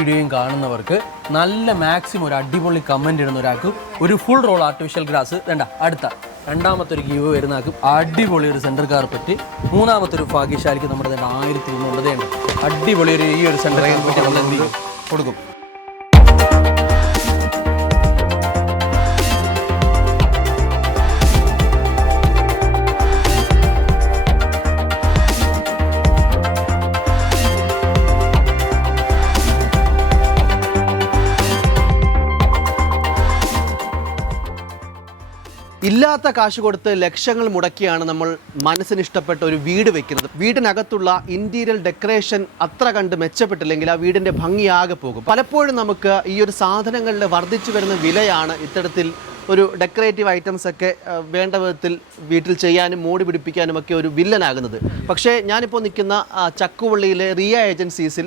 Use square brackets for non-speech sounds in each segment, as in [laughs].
വീഡിയോയും കാണുന്നവർക്ക് നല്ല മാക്സിമം ഒരു അടിപൊളി കമന്റ് ഇടുന്ന ഒരാൾക്ക് ഒരു ഫുൾ റോൾ ആർട്ടിഫിഷ്യൽ ഗ്രാസ് വേണ്ട അടുത്ത രണ്ടാമത്തെ ഒരു ഗീവ് വരുന്ന ആൾക്ക് അടിപൊളി ഒരു സെന്റർ കാർപ്പറ്റ് മൂന്നാമത്തെ ഒരു ഭാഗ്യശാലിക്ക് നമ്മുടെ ആയിരത്തി ഇരുന്നൂറ് അടിപൊളി ഒരു ഈ ഒരു സെന്റർ കാർപ്പറ്റ് നമ്മൾ എന്ത് കൊടുക്കും. ഇല്ലാത്ത കാശ് കൊടുത്ത് ലക്ഷങ്ങൾ മുടക്കിയാണ് നമ്മൾ മനസ്സിന് ഇഷ്ടപ്പെട്ട ഒരു വീട് വെക്കുന്നത്. വീടിനകത്തുള്ള ഇന്റീരിയർ ഡെക്കറേഷൻ അത്ര കണ്ട് മെച്ചപ്പെട്ടില്ലെങ്കിൽ ആ വീടിന്റെ ഭംഗിയാകെ പോകും. പലപ്പോഴും നമുക്ക് ഈ ഒരു സാധനങ്ങളുടെ വർദ്ധിച്ചു വരുന്ന വിലയാണ് ഇത്തരത്തിൽ ഒരു ഡെക്കറേറ്റീവ് ഐറ്റംസ് ഒക്കെ വേണ്ട വിധത്തിൽ വീട്ടിൽ ചെയ്യാനും മോടി പിടിപ്പിക്കാനും ഒക്കെ ഒരു വില്ലനാകുന്നത്. പക്ഷേ ഞാനിപ്പോൾ നിൽക്കുന്ന ചക്കുവള്ളിയിലെ റിയ ഏജൻസീസിൽ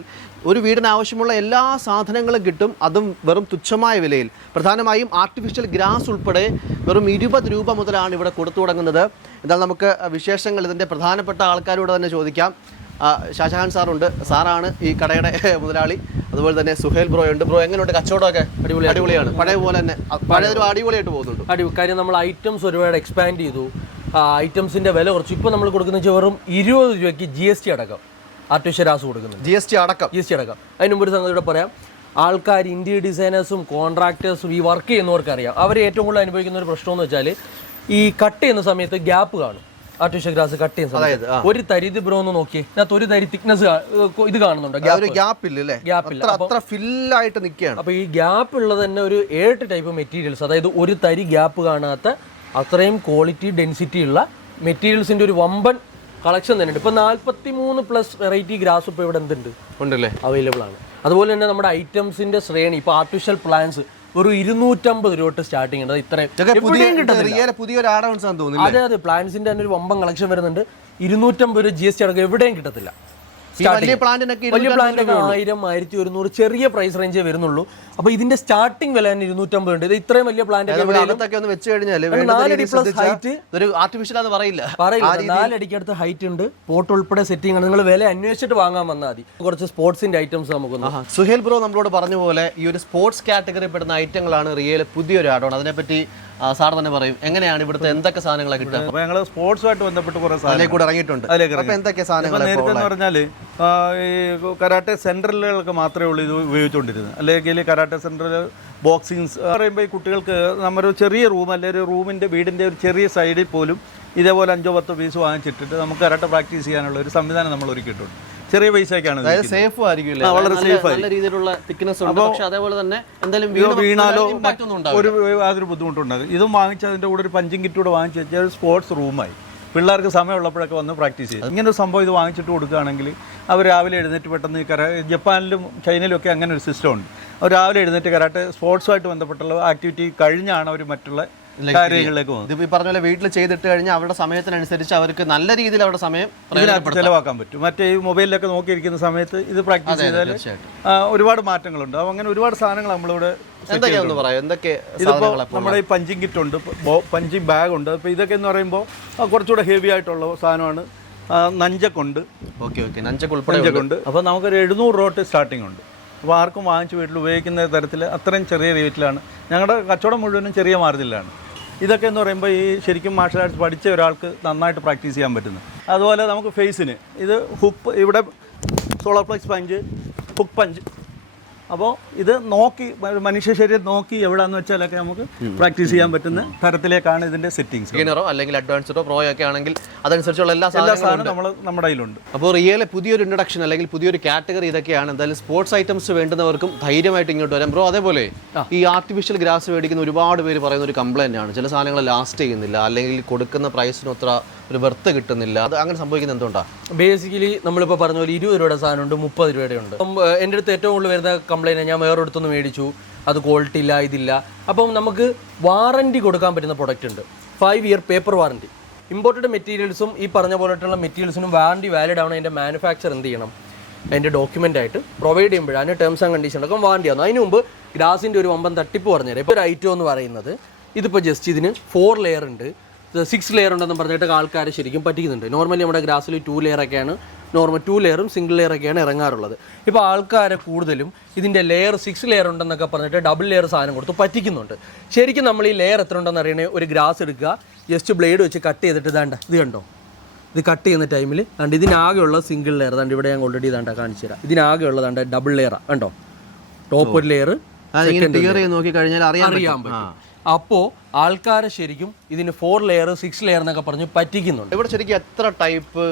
ഒരു വീടിന് ആവശ്യമുള്ള എല്ലാ സാധനങ്ങളും കിട്ടും. അതും വെറും തുച്ഛമായ വിലയിൽ. പ്രധാനമായും ആർട്ടിഫിഷ്യൽ ഗ്രാസ് ഉൾപ്പെടെ വെറും ഇരുപത് രൂപ മുതലാണ് ഇവിടെ കൊടുത്തു തുടങ്ങുന്നത്. എന്നാൽ നമുക്ക് വിശേഷങ്ങൾ ഇതിന്റെ പ്രധാനപ്പെട്ട ആൾക്കാരോട് തന്നെ ചോദിക്കാം. ഷാജഹാൻ സാറുണ്ട്. സാറാണ് ഈ കടയുടെ മുതലാളി. അതുപോലെ തന്നെ സുഹേൽ ബ്രോ ഉണ്ട്. ബ്രോ എങ്ങനെയുണ്ട്? കച്ചവടമൊക്കെ അടിപൊളി അടിപൊളിയാണ്. പഴയ പോലെ തന്നെ പഴയ പഴയതൊരു അടിപൊളിയായിട്ട് പോകുന്നുണ്ട്. അടി കാര്യം നമ്മൾ ഐറ്റംസ് ഒരുപാട് എക്സ്പാൻഡ് ചെയ്തു. ഐറ്റംസിന്റെ വില കുറച്ച്. ഇപ്പോൾ നമ്മൾ കൊടുക്കുന്ന വെറും ഇരുപത് രൂപയ്ക്ക് ജി എസ് ടി അടക്കം. ആർട്ടിഫിഷ്യൽ രാസ് കൊടുക്കുന്നുണ്ട്. ജി എസ് ടി അടക്കം. ജി എസ് ടി അടക്കം. അതിന് മുമ്പ് ഒരു സംഗതി കൂടെ പറയാം. ആൾക്കാർ ഇന്ത്യ ഡിസൈനേഴ്സും കോൺട്രാക്ടേഴ്സും ഈ വർക്ക് ചെയ്യുന്നവർക്ക് അറിയാം അവർ ഏറ്റവും കൂടുതൽ അനുഭവിക്കുന്ന ഒരു പ്രശ്നം എന്ന് വെച്ചാൽ ഈ കട്ട് ചെയ്യുന്ന സമയത്ത് ഗ്യാപ്പ് കാണും. ആർട്ടിഫിഷ്യൽ ഗ്രാസ് കട്ട് ചെയ്യുന്ന സമയത്ത്. ഒരു തരി ഇത് ബ്രോ എന്ന് നോക്കി അതിനകത്ത് ഒരു തരി തിക്നെസ് ഇത് കാണുന്നുണ്ടോ? ഗ്യാപ്പ് ഇല്ല ഗ്യാപ്പ് ഇല്ല. അത്ര ഫില്ലായിട്ട് നിൽക്കുകയാണ്. അപ്പോൾ ഈ ഗ്യാപ്പ് ഉള്ളത് തന്നെ ഒരു ഏഴ് ടൈപ്പ് മെറ്റീരിയൽസ് അതായത് ഒരു തരി ഗ്യാപ്പ് കാണാത്ത അത്രയും ക്വാളിറ്റി ഡെൻസിറ്റി ഉള്ള മെറ്റീരിയൽസിന്റെ ഒരു വമ്പൻ കളക്ഷൻ തന്നെ ഉണ്ട് ഇപ്പൊ നാല്പത്തി മൂന്ന് പ്ലസ് വെറൈറ്റി ഗ്രാസ് ഇപ്പൊ ഇവിടെ എന്തുണ്ട്? ഉണ്ടല്ലേ? അവൈലബിൾ ആണ്. അതുപോലെ തന്നെ നമ്മുടെ ഐറ്റംസിന്റെ ശ്രേണി ഇപ്പൊ ആർട്ടിഫിഷ്യൽ പ്ലാന്റ്സ് ഒരു ഇരുന്നൂറ്റമ്പത് രൂപ തൊട്ട് സ്റ്റാർട്ടിംഗ് ഉണ്ട്. അത് ഇത്രയും പുതിയൊരു അതെ അതെ. പ്ലാന്റ്സിന്റെ തന്നെ ഒരു വമ്പൻ കളക്ഷൻ വരുന്നുണ്ട്. ഇരുന്നൂറ്റമ്പത് രൂപ ജി എസ് ടി അടക്കം എവിടെയും കിട്ടത്തില്ല. വലിയ പ്ലാന്റിനൊക്കെ വലിയ ആയിരം ആയിരത്തി ഒരുന്നൂറ് ചെറിയ പ്രൈസ് റേഞ്ചേ വരുന്നുള്ളൂ. അപ്പൊ ഇതിന്റെ സ്റ്റാർട്ടിംഗ് വില തന്നെ ഇരുന്നൂറ്റമ്പത് ഉണ്ട്. ഇത് ഇത്രയും വലിയ പ്ലാന്റ് ഒന്ന് വെച്ച് കഴിഞ്ഞാൽ നാലടി plus height. ഒരു ആർട്ടിഫിഷ്യൽ ആണെന്ന് പറയില്ല. ഹൈറ്റ് ഉണ്ട്. പോട്ട് ഉൾപ്പെടെ സെറ്റിംഗ് ആണ്. നിങ്ങൾ വില അന്വേഷിച്ചിട്ട് വാങ്ങാൻ വന്നാൽ മതി. കുറച്ച് സ്പോർട്സിന്റെ ഐറ്റംസ് നമുക്ക്. സുഹേൽ ബ്രോ നമ്മളോട് പറഞ്ഞ പോലെ ഈ ഒരു സ്പോർട്സ് കാറ്റഗറി പെടുന്ന ഐറ്റങ്ങളാണ് റിയൽ പുതിയൊരു ആഡോൺ അതിനെപ്പറ്റി സാർ തന്നെ പറയും എങ്ങനെയാണ് ഇവിടുത്തെ എന്തൊക്കെ സാധനങ്ങളൊക്കെ കിട്ടുക? അപ്പൊ ഞങ്ങൾ സ്പോർട്സുമായിട്ട് ബന്ധപ്പെട്ട് കുറേ സാധനം അതിലേക്ക് കൂടെ ഇറങ്ങിയിട്ടുണ്ട്. അതിലേക്ക് അപ്പൊ എന്തൊക്കെ ഇപ്പൊ സാധനങ്ങൾ നേരത്തെ എന്ന് പറഞ്ഞാൽ ഈ കരാട്ടെ സെന്ററുകൾക്ക് മാത്രമേ ഉള്ളൂ ഇത് ഉപയോഗിച്ചുകൊണ്ടിരുന്നത്. അല്ലെങ്കിൽ കരാട്ടെ സെന്ററിൽ ബോക്സിങ്സ് പറയുമ്പോൾ ഈ കുട്ടികൾക്ക് നമ്മുടെ ഒരു ചെറിയ റൂം അല്ലെങ്കിൽ ഒരു റൂമിന്റെ വീടിന്റെ ഒരു ചെറിയ സൈഡിൽ പോലും ഇതേപോലെ അഞ്ചോ പത്തോ പീസ് വാങ്ങിച്ചിട്ടിട്ട് നമുക്ക് കരാട്ടെ പ്രാക്ടീസ് ചെയ്യാനുള്ള ഒരു സംവിധാനം നമ്മൾ ഒരുക്കിയിട്ടുണ്ട് ചെറിയ പൈസയൊക്കെയാണ് അതായത് സേഫ് ആയിരിക്കും വളരെ നല്ല- നല്ല രീതിയിലുള്ള തിക്നെസ് ഉണ്ട്. പക്ഷെ അതേപോലെ തന്നെ വീണാലോ ഒരു യാതൊരു ബുദ്ധിമുട്ടുണ്ടാകും ഇതും വാങ്ങിച്ച് അതിന്റെ കൂടെ ഒരു പഞ്ചിങ് കിറ്റ് കൂടെ വാങ്ങിച്ച് വെച്ചാൽ ഒരു സ്പോർട്സ് റൂമായി പിള്ളേർക്ക് സമയമുള്ളപ്പോഴൊക്കെ വന്ന് പ്രാക്ടീസ് ചെയ്യും. ഇങ്ങനെ ഒരു സംഭവം ഇത് വാങ്ങിച്ചിട്ട് കൊടുക്കുകയാണെങ്കിൽ അവർ രാവിലെ എഴുന്നേറ്റ് പെട്ടെന്ന് കര ജപ്പാനിലും ചൈനയിലും ഒക്കെ അങ്ങനെ ഒരു സിസ്റ്റം ഉണ്ട്. അവർ രാവിലെ എഴുന്നേറ്റ് കരാട്ടെ സ്പോർട്സുമായിട്ട് ബന്ധപ്പെട്ടുള്ള ആക്ടിവിറ്റി കഴിഞ്ഞാണ് അവർ മറ്റുള്ള കാര്യങ്ങളിലേക്ക് പോകുന്നത്. ഇതിപ്പോ ഈ പറഞ്ഞ പോലെ വീട്ടിൽ ചെയ്തിട്ട് കഴിഞ്ഞാൽ അവരുടെ സമയത്തിനനുസരിച്ച് അവർക്ക് നല്ല രീതിയിൽ അവരുടെ സമയം ചിലവാക്കാൻ പറ്റും. മറ്റേ ഈ മൊബൈലിലൊക്കെ നോക്കിയിരിക്കുന്ന സമയത്ത് ഇത് പ്രാക്ടീസ് ചെയ്താൽ ഒരുപാട് മാറ്റങ്ങളുണ്ട്. അപ്പോൾ അങ്ങനെ ഒരുപാട് സാധനങ്ങൾ നമ്മളിവിടെ set എന്തൊക്കെയാന്ന് പറയാം? എന്തൊക്കെ ഇതിപ്പോൾ നമ്മുടെ ഈ പഞ്ചിങ് കിറ്റ് ഉണ്ട്. പഞ്ചിങ് ബാഗ് ഉണ്ട്. അപ്പോൾ ഇതൊക്കെ എന്ന് പറയുമ്പോൾ കുറച്ചുകൂടെ ഹെവി ആയിട്ടുള്ള സാധനമാണ്. നഞ്ചക്കുണ്ട്. Okay okay. നഞ്ചക്കുണ്ട്. അപ്പോൾ നമുക്കൊരു എഴുന്നൂറ് രൂപ തൊട്ട് സ്റ്റാർട്ടിംഗ് ഉണ്ട്. അപ്പോൾ ആർക്കും വാങ്ങിച്ച് വീട്ടിൽ ഉപയോഗിക്കുന്ന തരത്തിൽ അത്രയും ചെറിയ റേറ്റിലാണ് ഞങ്ങളുടെ കച്ചവടം മുഴുവനും ചെറിയ മാർജിനിലാണ്. ഇതൊക്കെ എന്ന് പറയുമ്പോൾ ഈ ശരിക്കും മാർഷൽ ആർട്സ് പഠിച്ച ഒരാൾക്ക് നന്നായിട്ട് പ്രാക്ടീസ് ചെയ്യാൻ പറ്റുന്നു. അതുപോലെ നമുക്ക് ഫേസിന് ഇത് ഹുപ്പ് ഇവിടെ solar plexus punch hook punch അപ്പോൾ ഇത് നോക്കി മനുഷ്യ ശരീരം നോക്കി എവിടെയാന്ന് വെച്ചാലൊക്കെ നമുക്ക് പ്രാക്ടീസ് ചെയ്യാൻ പറ്റുന്ന തരത്തിലേക്കാണ് ഇതിന്റെ സെറ്റിങ്സ് ബിഗിനറോ അല്ലെങ്കിൽ അഡ്വാൻസ്ഡോ പ്രോയോ ഒക്കെ ആണെങ്കിൽ അതനുസരിച്ചുള്ള എല്ലാ സാധനങ്ങളും സാധനവും നമ്മൾ നമ്മുടെ കയ്യിലുണ്ട്. അപ്പോൾ റിയലെ പുതിയൊരു ഇൻട്രഡക്ഷൻ അല്ലെങ്കിൽ പുതിയൊരു കാറ്റഗറി ഇതൊക്കെയാണ് എന്തായാലും സ്പോർട്സ് ഐറ്റംസ് വേണ്ടുന്നവർക്കും ധൈര്യമായിട്ട് ഇങ്ങോട്ട് വരാം. ബ്രോ അതേപോലെ ഈ ആർട്ടിഫിഷ്യൽ ഗ്രാസ് മേടിക്കുന്ന ഒരുപാട് പേര് പറയുന്ന ഒരു കംപ്ലൈന്റ് ആണ്. ചില സാധനങ്ങൾ ലാസ്റ്റ് ചെയ്യുന്നില്ല. അല്ലെങ്കിൽ കൊടുക്കുന്ന പ്രൈസിന് അത്ര ഒരു വെർത്ത് കിട്ടുന്നില്ല. അത് അങ്ങനെ സംഭവിക്കുന്നത് എന്തുകൊണ്ടാണ് ബേസിക്കലി നമ്മളിപ്പോൾ പറഞ്ഞ പോലെ ഇരുപത് രൂപയുടെ സാധനമുണ്ട് മുപ്പത് രൂപയുടെ ഉണ്ട്. അപ്പം എന്റെ അടുത്ത് ഏറ്റവും കൂടുതൽ വരുന്ന കംപ്ലൈന്റ് ഞാൻ വേറെ അടുത്തൊന്ന് മേടിച്ചു. അത് ക്വാളിറ്റി ഇല്ല ഇതില്ല. അപ്പം നമുക്ക് വാറണ്ടി കൊടുക്കാൻ പറ്റുന്ന പ്രൊഡക്റ്റ് ഉണ്ട്. Five year paper warranty imported മെറ്റീരിയൽസും ഈ പറഞ്ഞ പോലെയുള്ള മെറ്റീരിയൽസിനും വാറണ്ടി വാലിഡ് ആവണം അതിന്റെ മാനുഫാക്ചർ എന്ത് ചെയ്യണം? അതിന്റെ ഡോക്യുമെന്റ് ആയിട്ട് പ്രൊവൈഡ് ചെയ്യുമ്പോഴാണ് ടേംസ് ആൻഡ് കണ്ടീഷൻ ഒക്കെ വാറണ്ടി ആവുന്നത്. അതിന് മുമ്പ് ഗ്രാസിന്റെ ഒരു വമ്പൻ തട്ടിപ്പ് പറഞ്ഞുതരാം. ഇപ്പോൾ ഒരു ഐറ്റം എന്ന് പറയുന്നത് ഇതിപ്പോൾ ജസ്റ്റ് ഇതിന് ഫോർ ലെയർ ഉണ്ട്. സിക്സ് ലെയർ ഉണ്ടെന്ന് പറഞ്ഞിട്ട് ആൾക്കാർ ശരിക്കും പറ്റിക്കുന്നുണ്ട്. നോർമലി നമ്മുടെ ഗ്രാസിൽ ടു ലെയർ ഒക്കെയാണ്. നോർമൽ ടു ലെയറും സിംഗിൾ ലെയർ ഒക്കെയാണ് ഇറങ്ങാറുള്ളത്. ഇപ്പോൾ ആൾക്കാരെ കൂടുതലും ഇതിന്റെ ലെയർ സിക്സ് ലെയർ ഉണ്ടെന്നൊക്കെ പറഞ്ഞിട്ട് ഡബിൾ ലെയർ സാധനം കൊടുത്ത് പറ്റിക്കുന്നുണ്ട്. ശരിക്കും നമ്മൾ ഈ ലെയർ എത്ര ഉണ്ടെന്ന് അറിയണേ? ഒരു ഗ്രാസ് എടുക്കുക. ജസ്റ്റ് ബ്ലേഡ് വെച്ച് കട്ട് ചെയ്തിട്ട് ഇതാണ്ട. ഇത് കണ്ടോ? ഇത് കട്ട് ചെയ്യുന്ന ടൈമിൽ കണ്ട് ഇതിനാകെയുള്ള സിംഗിൾ ലെയർ കണ്ട് ഇവിടെ ഞാൻ ഓൾറെഡി ഇതാണ്ട കാണിച്ചു തരാം. ഇതിനാകെയുള്ളതാണ്ട് ഡബിൾ ലെയർ കണ്ടോ? ടോപ്പ് ഒരു ലെയർ നോക്കി കഴിഞ്ഞാൽ അറിയാൻ അറിയാൻ പറ്റും. അപ്പോൾ ആൾക്കാരെ ശരിക്കും ഇതിന് ഫോർ ലെയർ സിക്സ് ലെയർ എന്നൊക്കെ പറഞ്ഞ് പറ്റിക്കുന്നുണ്ട്. ഇവിടെ ശരിക്കും എത്ര ടൈപ്പ്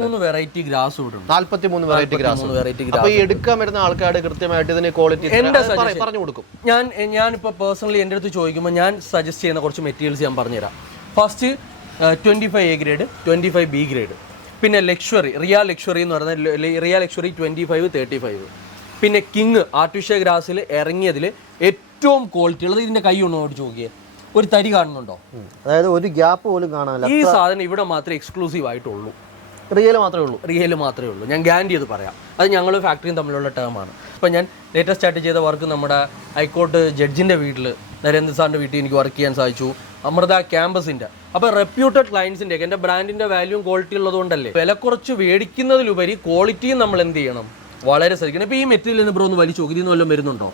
മൂന്ന് വെറൈറ്റി ഗ്രാസ് ഇവിടെ ഉണ്ട്. നാല്പത്തി മൂന്ന് വെറൈറ്റി ഗ്രാസ്. വെറൈറ്റി ഗ്രാസ് ഈ എടുക്കാൻ വരുന്ന ആൾക്കാർ കൃത്യമായിട്ട് ഇതിന് ക്വാളിറ്റി എന്റെ പറഞ്ഞു കൊടുക്കും. ഞാൻ ഞാനിപ്പോൾ പേഴ്സണലി എന്റെ അടുത്ത് ചോദിക്കുമ്പോൾ ഞാൻ സജസ്റ്റ് ചെയ്യുന്ന കുറച്ച് മെറ്റീരിയൽസ് ഞാൻ പറഞ്ഞുതരാം. First twenty five A grade twenty five B grade പിന്നെ ലക്ഷറി റിയ ലക്ഷറി എന്ന് പറയുന്ന Ria luxury twenty five thirty five പിന്നെ കിങ് ആർട്ടിഫിഷ്യൽ ഗ്രാസിൽ ഇറങ്ങിയതിൽ ഏറ്റവും ക്വാളിറ്റി ഉള്ളത് ഇതിന്റെ കൈ ഒന്ന് ഓടിച്ചു നോക്കിയേ. ഒരു തരി കാണുന്നുണ്ടോ? അതായത് ഒരു ഗ്യാപ്പ് പോലും കാണാനില്ല. ഈ സാധനം ഇവിടെ മാത്രമേ എക്സ്ക്ലൂസീവ് ആയിട്ടുള്ളൂ. റിയൽ മാത്രമേ ഉള്ളൂ. റിയൽ മാത്രമേ ഉള്ളൂ. ഞാൻ ഗ്യാരണ്ടി ചെയ്ത് പറയാം. അത് ഞങ്ങൾ ഫാക്ടറിയും തമ്മിലുള്ള ടേമാണ് ഇപ്പം ഞാൻ ലേറ്റസ്റ്റ് ആയിട്ട് ചെയ്ത വർക്ക് നമ്മുടെ ഹൈക്കോർട്ട് ജഡ്ജിന്റെ വീട്ടിൽ നരേന്ദ്ര സാറിന്റെ വീട്ടിൽ എനിക്ക് വർക്ക് ചെയ്യാൻ സാധിച്ചു. അമൃത ക്യാമ്പസിന്റെ അപ്പോൾ റെപ്യൂട്ടഡ് ക്ലയൻസിന്റെ എന്റെ ബ്രാൻഡിന്റെ വാല്യൂ ക്വാളിറ്റി ഉള്ളതുകൊണ്ടല്ലേ വില കുറച്ച് മേടിക്കുന്നതിലുപരി ക്വാളിറ്റിയും നമ്മൾ എന്ത് ചെയ്യണം? വളരെ ശ്രദ്ധിക്കണം. ഇപ്പോൾ ഈ മെറ്റീരിയൽ നിന്ന് ബ്രോ ഒന്ന് വലിച്ചു നോക്കി ഇതിന് വല്ലതും വരുന്നുണ്ടോ?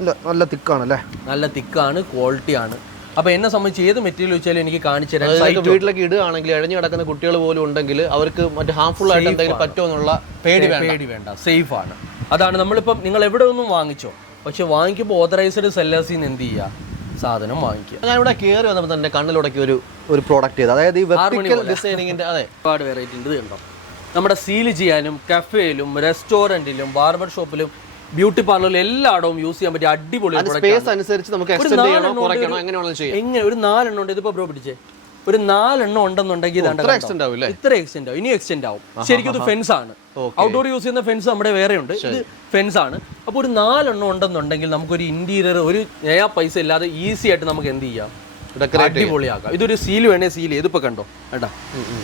ഇല്ല നല്ല തിക്കാണല്ലേ? നല്ല തിക്കാണ് ക്വാളിറ്റിയാണ് അപ്പൊ എന്നെ സംബന്ധിച്ച് ഏത് മെറ്റീരിയൽ വെച്ചാലും എനിക്ക് കാണിച്ചു തരാം. വീട്ടിലേക്ക് ഇടുകയാണെങ്കിൽ ഇഴഞ്ഞു കിടക്കുന്ന കുട്ടികൾ പോലും ഉണ്ടെങ്കിൽ അവർക്ക് മറ്റേ ഹാംഫുൾ ആയിട്ട് എന്തെങ്കിലും പറ്റുമോ എന്നുള്ള പേടി വേണ്ട. പേടി വേണ്ട. സേഫ് ആണ്. അതാണ് നമ്മളിപ്പം നിങ്ങൾ എവിടെ ഒന്നും വാങ്ങിച്ചോ? പക്ഷെ വാങ്ങിക്കുമ്പോൾ ഓതറൈസ്ഡ് സെല്ലേഴ്സിൽ നിന്ന് എന്ത് ചെയ്യുക സാധനം വാങ്ങിക്കുക. ഞാൻ ഇവിടെ കയറി വന്നപ്പോൾ തന്നെ കണ്ണിലുടക്കി ഒരു ഒരു പ്രോഡക്റ്റ് ചെയ്ത്. അതായത് ഈ വെർട്ടിക്കൽ ഡിസൈനിങ്ങിന്റെ അതെ. ഒരുപാട് വെറൈറ്റി ഉണ്ട് ഇത് കണ്ടോ? നമ്മുടെ സീൽ ചെയ്യാനും കഫേയിലും റെസ്റ്റോറന്റിലും ബാർബർ ഷോപ്പിലും ബ്യൂട്ടി പാർലറിൽ എല്ലായിടവും യൂസ് ചെയ്യാൻ പറ്റിയ അടിപൊളി. സ്പേസ് അനുസരിച്ച് നമുക്ക് എക്സ്റ്റെൻഡ് ചെയ്യണോ കുറയ്ക്കണോ എങ്ങനെയാണെന്ന് എങ്ങനെ ഒരു നാലെണ്ണം ഉണ്ട്. ഇതിപ്പോ ബ്രോ പിടിച്ചേ. ഒരു നാലെണ്ണം ഉണ്ടെന്നുണ്ടെങ്കിൽ ഇത്ര എക്സ്റ്റെൻഡ് ആവും ഇത്ര എക്സ്റ്റെൻഡ് ആവും. ഇനി എക്സ്റ്റെൻഡ് ആവും. ശരിക്കും ഇത് ഫെൻസ് ആണ്. ഔട്ട്ഡോർ യൂസ് ചെയ്യുന്ന ഫെൻസ് നമ്മുടെ വേറെ ഉണ്ട്. ഇത് ഫെൻസ് ആണ്. അപ്പോൾ ഒരു നാലെണ്ണം ഉണ്ടെന്നുണ്ടെങ്കിൽ നമുക്കൊരു ഇന്റീരിയർ ഒരു നയാ പൈസ ഇല്ലാതെ ഈസി ആയിട്ട് നമുക്ക് എന്ത് ചെയ്യാം? അടിപൊളിയാക്കാം. ഇതൊരു സീൽ വേണേ സീൽ ചെയ്ത്. ഇപ്പൊ കണ്ടോ? കേട്ടാ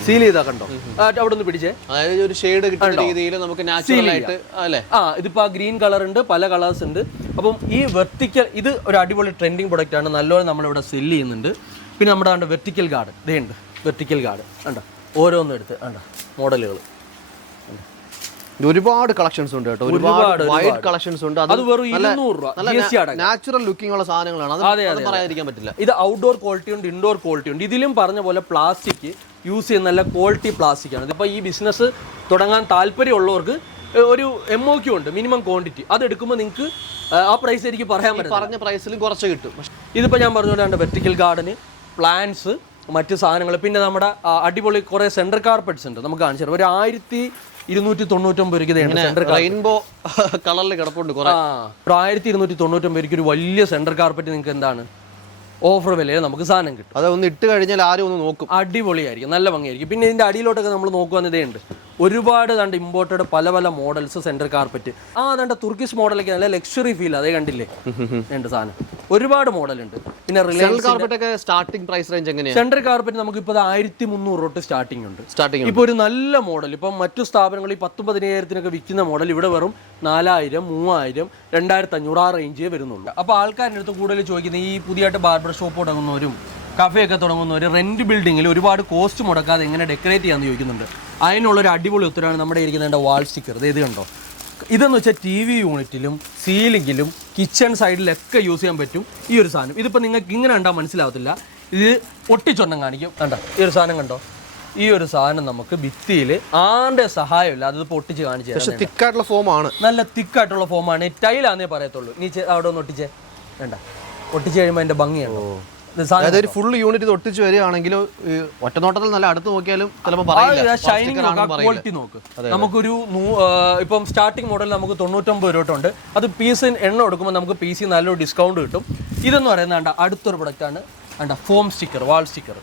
സീൽ ചെയ്താ കണ്ടോ? അവിടെ നിന്ന് പിടിച്ചേ. അതായത് ഒരു ഷെയ്ഡ് കിട്ടുന്ന രീതിയിൽ നമുക്ക് നാച്ചുറൽ ആയിട്ട് അല്ലേ? ആ ഇതിപ്പോ ആ ഗ്രീൻ കളർ ഉണ്ട് പല കളേഴ്സ് ഉണ്ട്. അപ്പം ഈ വെർട്ടിക്കൽ ഇത് ഒരു അടിപൊളി ട്രെൻഡിങ് പ്രൊഡക്റ്റ് ആണ്. നല്ലപോലെ നമ്മളിവിടെ സെൽ ചെയ്യുന്നുണ്ട്. പിന്നെ നമ്മുടെ വെർട്ടിക്കൽ ഗാർഡ് ഇതേ ഉണ്ട്. വെർട്ടിക്കൽ ഗാർഡ് കണ്ടോ? ഓരോന്നും എടുത്ത് കണ്ടോ? മോഡലുകൾ ഒരുപാട് കളക്ഷൻസ് ഉണ്ട് കേട്ടോ. ഒരുപാട് വൈഡ് കളക്ഷൻസ് ഉണ്ട്. അത് വെറും ഇരുന്നൂറ് രൂപ. നാച്ചുറൽ ലുക്കിംഗ് ഉള്ള സാധനങ്ങളാണ്. അത് പറയാതിരിക്കാൻ പറ്റില്ല. ഇത് ഔട്ട്ഡോർ ക്വാളിറ്റി ഉണ്ട് ഇൻഡോർ ക്വാളിറ്റി ഉണ്ട്. ഇതിലും പറഞ്ഞ പോലെ പ്ലാസ്റ്റിക് യൂസ് ചെയ്യുന്ന നല്ല ക്വാളിറ്റി പ്ലാസ്റ്റിക് ആണ്. ഇതിപ്പോൾ ഈ ബിസിനസ് തുടങ്ങാൻ താല്പര്യമുള്ളവർക്ക് ഉള്ളവർക്ക് ഒരു എം ഒ ക്യു ഉണ്ട് മിനിമം ക്വാണ്ടിറ്റി അത് എടുക്കുമ്പോൾ നിങ്ങൾക്ക് ആ പ്രൈസ് എനിക്ക് പറയാൻ പറ്റും പറഞ്ഞ പ്രൈസിലും കുറച്ച് കിട്ടും. ഇതിപ്പോൾ ഞാൻ പറഞ്ഞ പോലെ വെർട്ടിക്കൽ ഗാർഡന് പ്ലാന്റ്സ് മറ്റ് സാധനങ്ങൾ പിന്നെ നമ്മുടെ അടിപൊളി കുറേ സെന്റർ കാർപ്പറ്റ്സ് ഉണ്ട്. നമുക്ക് കാണിച്ചു തരാം. ഒരു ആയിരത്തി ഇരുന്നൂറ്റി തൊണ്ണൂറ്റൊമ്പത് രൂപയാണ് സെന്റർ റെയിൻബോ [laughs] കളറിൽ കിടപ്പുണ്ട് കുറെ. ഒരു ആയിരത്തി ഇരുന്നൂറ്റി തൊണ്ണൂറ്റൊമ്പത് രൂപയ്ക്ക് ഒരു വലിയ സെന്റർ കാർപ്പറ്റ് നിങ്ങൾക്ക് എന്താണ്? ഓഫർ വിലയിൽ നമുക്ക് സാധനം കിട്ടും. അത് ഒന്ന് ഇട്ട് കഴിഞ്ഞാൽ ആരും ഒന്ന് നോക്കും. അടിപൊളിയായിരിക്കും നല്ല ഭംഗിയായിരിക്കും. പിന്നെ ഇതിന്റെ അടിയിലോട്ടൊക്കെ നമ്മൾ നോക്കുവാന്നതേ ഉണ്ട്. ഒരുപാട് കണ്ട് ഇമ്പോർട്ടഡ് പല പല മോഡൽസ് സെന്റർ കാർപ്പറ്റ് ആ അതാണ്ട് തുർക്കിസ് മോഡലൊക്കെ നല്ല ലക്ഷറി ഫീൽ അതേ കണ്ടില്ലേ? രണ്ട് സാധനം. ഒരുപാട് മോഡലുണ്ട്. പിന്നെ റിലയൻസ് സ്റ്റാർട്ടിംഗ് പ്രൈസ് റേഞ്ച് എങ്ങനെയാണ് സെൻട്രൽ കാർപ്പറ്റ് നമുക്ക് ഇപ്പോൾ ആയിരത്തി മുന്നൂറ് തൊട്ട് സ്റ്റാർട്ടിംഗ് ഉണ്ട്. സ്റ്റാർട്ടിംഗ് ഇപ്പോൾ ഒരു നല്ല മോഡൽ. ഇപ്പം മറ്റു സ്ഥാപനങ്ങളിൽ പത്തും പതിനായിരത്തിനൊക്കെ വിൽക്കുന്ന മോഡൽ ഇവിടെ വെറും നാലായിരം മൂവായിരം രണ്ടായിരത്തി അഞ്ഞൂറ് ആ റേഞ്ചേ വരുന്നുള്ളൂ. അപ്പോൾ ആൾക്കാരുടെ അടുത്ത് കൂടുതൽ ചോദിക്കുന്നത് ഈ പുതിയതായിട്ട് ബാർബർ ഷോപ്പ് തുടങ്ങുന്നവരും കഫേ ഒക്കെ തുടങ്ങുന്നവർ റെന്റ് ബിൽഡിങ്ങിൽ ഒരുപാട് കോസ്റ്റ് മുടക്കാതെ എങ്ങനെ ഡെക്കറേറ്റ് ചെയ്യാമെന്ന് ചോദിക്കുന്നുണ്ട്. അതിനുള്ള ഒരു അടിപൊളി ഉത്തരവാണ് നമ്മുടെ ഇരിക്കുന്നതിന്റെ വാൾ സ്റ്റിക്കർ ഇത് കണ്ടോ? ഇതെന്ന് വെച്ചാൽ ടി വി യൂണിറ്റിലും സീലിംഗിലും കിച്ചൺ സൈഡിലൊക്കെ യൂസ് ചെയ്യാൻ പറ്റും ഈ ഒരു സാധനം. ഇതിപ്പോൾ നിങ്ങൾക്ക് ഇങ്ങനെ കണ്ടാൽ മനസ്സിലാവത്തില്ല. ഇത് ഒട്ടിച്ചൊണ്ണം കാണിക്കും. കണ്ട? ഈ ഒരു സാധനം കണ്ടോ? ഈ ഒരു സാധനം നമുക്ക് ഭിത്തിയിൽ ആരുടെ സഹായമില്ല. അത് പൊട്ടിച്ച് കാണിച്ചു പക്ഷേ തിക്കായിട്ടുള്ള ഫോം ആണ് നല്ല തിക്കായിട്ടുള്ള ഫോമാണ്. ടൈലാന്നേ പറയത്തുള്ളൂ. നീ അവിടെ ഒന്ന് ഒട്ടിച്ചേ. വേണ്ട. ഒട്ടിച്ച് കഴിയുമ്പോൾ അതിന്റെ ഭംഗിയാണ് അതായത് ഒരു ഫുൾ യൂണിറ്റ് ഇത് ഒട്ടിച്ച് വരികയാണെങ്കിൽ ഒറ്റനോട്ടത്തിൽ നല്ല അടുത്ത് നോക്കിയാലും ചിലപ്പോൾ നോക്ക് ക്വാളിറ്റി നോക്ക്. നമുക്കൊരു ഇപ്പം സ്റ്റാർട്ടിംഗ് മോഡൽ നമുക്ക് തൊണ്ണൂറ്റൊമ്പത് രൂപ തൊട്ടുണ്ട്. അത് പീസിന് എണ്ണ കൊടുക്കുമ്പോൾ നമുക്ക് പീസിൽ നല്ലൊരു ഡിസ്കൗണ്ട് കിട്ടും. ഇതെന്ന് പറയുന്നത് അടുത്തൊരു പ്രൊഡക്റ്റ് കണ്ട ഫോം സ്റ്റിക്കർ വാൾ സ്റ്റിക്കർ.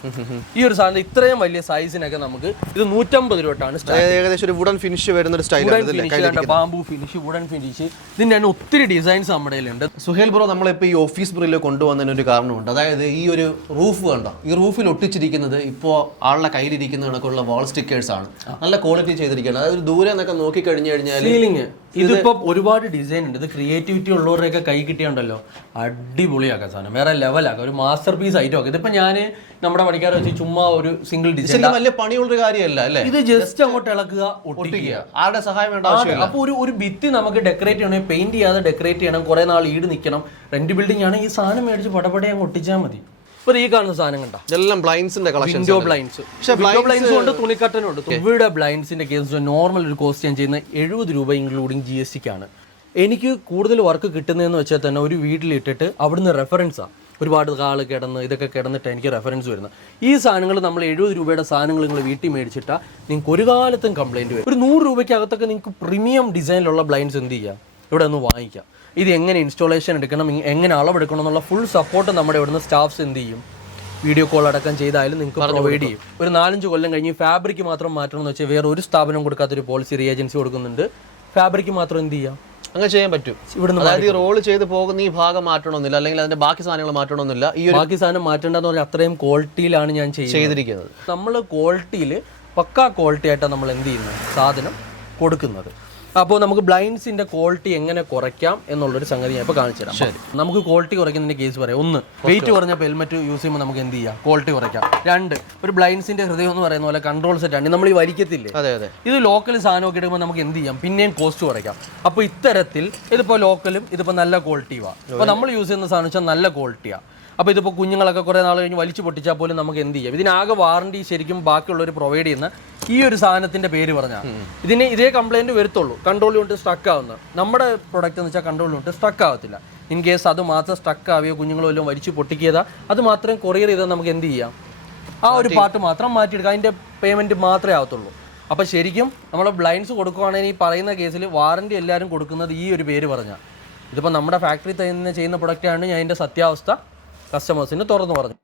ഈ ഒരു സാധനം ഇത്രയും വലിയ സൈസിനൊക്കെ നമുക്ക് ഇത് നൂറ്റമ്പത് രൂപയാണ് ഏകദേശം ഒരു വുഡൻ ഫിനിഷ് വരുന്ന ഒരു സ്റ്റൈലാണ് bamboo bamboo finish wooden finish ഇതിന്റെ തന്നെ ഒത്തിരി ഡിസൈൻസ് നമ്മുടെ കയ്യിലുണ്ട്. സുഹേൽ ബ്രോ നമ്മളിപ്പോൾ ഈ ഓഫീസ് ബ്രില്ല് കൊണ്ടുവന്നതിന് ഒരു കാരണമുണ്ട്. അതായത് ഈ ഒരു റൂഫ് കണ്ടോ? ഈ റൂഫിൽ ഒട്ടിച്ചിരിക്കുന്നത് ഇപ്പോൾ ആളുടെ കയ്യിലിരിക്കുന്ന കണക്കുള്ള വാൾ സ്റ്റിക്കേഴ്സ് ആണ്. നല്ല ക്വാളിറ്റി ചെയ്തിരിക്കുകയാണ്. അതായത് ദൂരെ നിന്നൊക്കെ നോക്കി കഴിഞ്ഞു കഴിഞ്ഞാൽ സീലിംഗ് ഇതിപ്പോ ഒരുപാട് ഡിസൈൻ ഉണ്ട്. ഇത് ക്രിയേറ്റിവിറ്റി ഉള്ളവരുടെയൊക്കെ കൈ കിട്ടിയുണ്ടല്ലോ. അടിപൊളിയാക്കാം സാധനം. വേറെ ലെവലാക്കാം ഒരു മാസ്റ്റർ പീസ് ആയിട്ട് ആക്കാം. ഇതിപ്പോ ഞാൻ നമ്മുടെ പണിക്കാരെ വെച്ച് ചുമ്മാ ഒരു സിംഗിൾ ഡിസൈൻ വലിയ പണിയുള്ളൊരു കാര്യമല്ല അല്ലേ? ഇത് ജസ്റ്റ് അങ്ങോട്ട് ഇളക്കുക ഒട്ടിക്കുക. ആരുടെ സഹായം വേണ്ട ആവശ്യമില്ല. അപ്പൊ ഒരു ഒരു ഭിത്തി നമുക്ക് ഡെക്കറേറ്റ് ചെയ്യണം പെയിന്റ് ചെയ്യാതെ ഡെക്കറേറ്റ് ചെയ്യണം കുറെ നാൾ ഈട് നിൽക്കണം റെന്റ് ബിൽഡിംഗ് ആണ്. ഈ സാധനം മേടിച്ച് പടപടെ അങ്ങ് ഒട്ടിച്ചാൽ മതി. ഇപ്പൊ ഈ കാണുന്ന സാധനം കണ്ട? ഇതെല്ലാം ബ്ലൈൻസിന്റെ കളക്ഷൻ വിൻഡോ ബ്ലൈൻഡ്സ് പക്ഷേ വിൻഡോ കൊണ്ട് തുണിക്കട്ടനുണ്ട്. ഇവിടെ ബ്ലൈൻഡ്സിന്റെ കേസ് നോർമൽ ഒരു കോസ്റ്റ് ഞാൻ ചെയ്യുന്ന എഴുപത് രൂപ ഇൻക്ലൂഡിങ് ജി എസ് ടിക്കാണ് എനിക്ക് കൂടുതൽ വർക്ക് കിട്ടുന്നതെന്ന് വെച്ചാൽ തന്നെ ഒരു വീട്ടിലിട്ടിട്ട് അവിടുന്ന് റെഫറൻസാണ് ഒരുപാട് കാൾ കിടന്ന് ഇതൊക്കെ കിടന്നിട്ട് എനിക്ക് റെഫറൻസ് വരുന്നത്. ഈ സാധനങ്ങൾ നമ്മൾ എഴുപത് രൂപയുടെ സാധനങ്ങൾ നിങ്ങൾ വീട്ടിൽ മേടിച്ചിട്ടാൽ നിങ്ങൾക്ക് ഒരു കാലത്തും കംപ്ലൈന്റ് വരും. ഒരു നൂറ് രൂപയ്ക്കകത്തൊക്കെ നിങ്ങൾക്ക് പ്രീമിയം ഡിസൈനിലുള്ള ബ്ലൈൻഡ്സ് എന്ത് ചെയ്യാം? ഇവിടെ ഒന്ന് വാങ്ങിക്കാം. ഇത് എങ്ങനെ ഇൻസ്റ്റാളേഷൻ എടുക്കണം എങ്ങനെ അളവെടുക്കണം എന്നുള്ള ഫുൾ സപ്പോർട്ട് നമ്മുടെ ഇവിടുന്ന് സ്റ്റാഫ്സ് എന്ത് ചെയ്യും? വീഡിയോ കോൾ അടക്കം ചെയ്താലും നിങ്ങൾക്ക് പ്രൊവൈഡ് ചെയ്യും. ഒരു നാലഞ്ച് കൊല്ലം കഴിഞ്ഞ് ഫാബ്രിക് മാത്രം മാറ്റണം എന്ന് വെച്ചാൽ വേറെ ഒരു സ്ഥാപനം കൊടുക്കാത്തൊരു പോളിസി റീ ഏജൻസി കൊടുക്കുന്നുണ്ട്. ഫാബ്രിക് മാത്രം എന്ത് ചെയ്യാം? അങ്ങനെ ചെയ്യാൻ പറ്റും. ഇവിടുന്ന് അതായത് ഈ റോൾ ചെയ്ത് പോകുന്ന ഈ ഭാഗം മാറ്റണമെന്നില്ല അല്ലെങ്കിൽ അതിന്റെ ബാക്കി സാധനങ്ങൾ മാറ്റണമെന്നില്ല. ഈ ബാക്കി സാധനം മാറ്റേണ്ടെന്ന് പറഞ്ഞാൽ അത്രയും ക്വാളിറ്റിയിലാണ് ഞാൻ ചെയ്തിരിക്കുന്നത്. നമ്മൾ ക്വാളിറ്റിയിൽ പക്കാ ക്വാളിറ്റി ആയിട്ടാണ് നമ്മൾ എന്ത് ചെയ്യുന്നത്? സാധനം കൊടുക്കുന്നത്. അപ്പോൾ നമുക്ക് ബ്ലൈൻഡ്സിന്റെ ക്വാളിറ്റി എങ്ങനെ കുറയ്ക്കാം എന്നുള്ളൊരു സംഗതി ഞാൻ ഇപ്പോൾ കാണിച്ചു തരാം. നമുക്ക് ക്വാളിറ്റി കുറയ്ക്കുന്നതിന്റെ കേസ് പറയാം. ഒന്ന് വെയിറ്റ് കുറഞ്ഞപ്പോൾ ഹെൽമെറ്റ് യൂസ് ചെയ്യുമ്പോൾ നമുക്ക് എന്ത് ചെയ്യാം? ക്വാളിറ്റി കുറയ്ക്കാം. രണ്ട് ഒരു ബ്ലൈൻഡ്സിന്റെ ഹൃദയം എന്ന് പറയുന്ന പോലെ കൺട്രോൾ സെറ്റ് ആണ്. നമ്മൾ ഈ വലിക്കത്തില്ലേ? അതെ അതെ. ഇത് ലോക്കൽ സാധനമൊക്കെ എടുക്കുമ്പോൾ നമുക്ക് എന്ത് ചെയ്യാം? പിന്നെയും കോസ്റ്റ് കുറയ്ക്കാം. അപ്പോൾ ഇത്തരത്തിൽ ഇതിപ്പോൾ ലോക്കലും ഇതിപ്പോൾ നല്ല ക്വാളിറ്റിയുമാണ് അപ്പോൾ നമ്മൾ യൂസ് ചെയ്യുന്ന സാധനം വെച്ചാൽ നല്ല ക്വാളിറ്റിയാണ് അപ്പോൾ ഇതിപ്പോൾ കുഞ്ഞുങ്ങളൊക്കെ കുറേ നാൾ കഴിഞ്ഞ് വലിച്ചു പൊട്ടിച്ചാൽ പോലും നമുക്ക് എന്ത് ചെയ്യാം? ഇതിനാകെ വാറണ്ടി ശരിക്കും ബാക്കിയുള്ളവർ പ്രൊവൈഡ് ചെയ്യുന്ന ഈ ഒരു സാധനത്തിന്റെ പേര് പറഞ്ഞാൽ ഇതിന് ഇതേ കംപ്ലൈന്റ് വരത്തുള്ളൂ. കൺട്രോൾ യൂണിറ്റ് സ്ട്രക്ക് ആവുന്ന. നമ്മുടെ പ്രൊഡക്റ്റ് എന്ന് വെച്ചാൽ കൺട്രോൾ യൂണിറ്റ് സ്ട്രക്ക് ആവത്തില്ല. ഇൻ കേസ് അത് മാത്രം സ്ട്രക്ക് ആവുകയോ കുഞ്ഞുങ്ങളോ വല്ലതും വലിച്ചു പൊട്ടിക്കിയതാ അത് മാത്രം കൊറിയർ ചെയ്താൽ നമുക്ക് എന്ത് ചെയ്യാം? ആ ഒരു പാർട്ട് മാത്രം മാറ്റിയെടുക്കുക അതിന്റെ പേയ്മെന്റ് മാത്രമേ ആവത്തുള്ളൂ. അപ്പോൾ ശരിക്കും നമ്മൾ ബ്ലൈൻഡ്സ് കൊടുക്കുവാണെങ്കിൽ ഈ പറയുന്ന കേസിൽ വാറണ്ടി എല്ലാവരും കൊടുക്കുന്നത് ഈ ഒരു പേര് പറഞ്ഞാൽ ഇതിപ്പോൾ നമ്മുടെ ഫാക്ടറി തന്നെ ചെയ്യുന്ന പ്രൊഡക്റ്റാണ് ഞാൻ അതിന്റെ സത്യാവസ്ഥ കസ്റ്റമേഴ്സിന് തുറന്നു പറഞ്ഞു.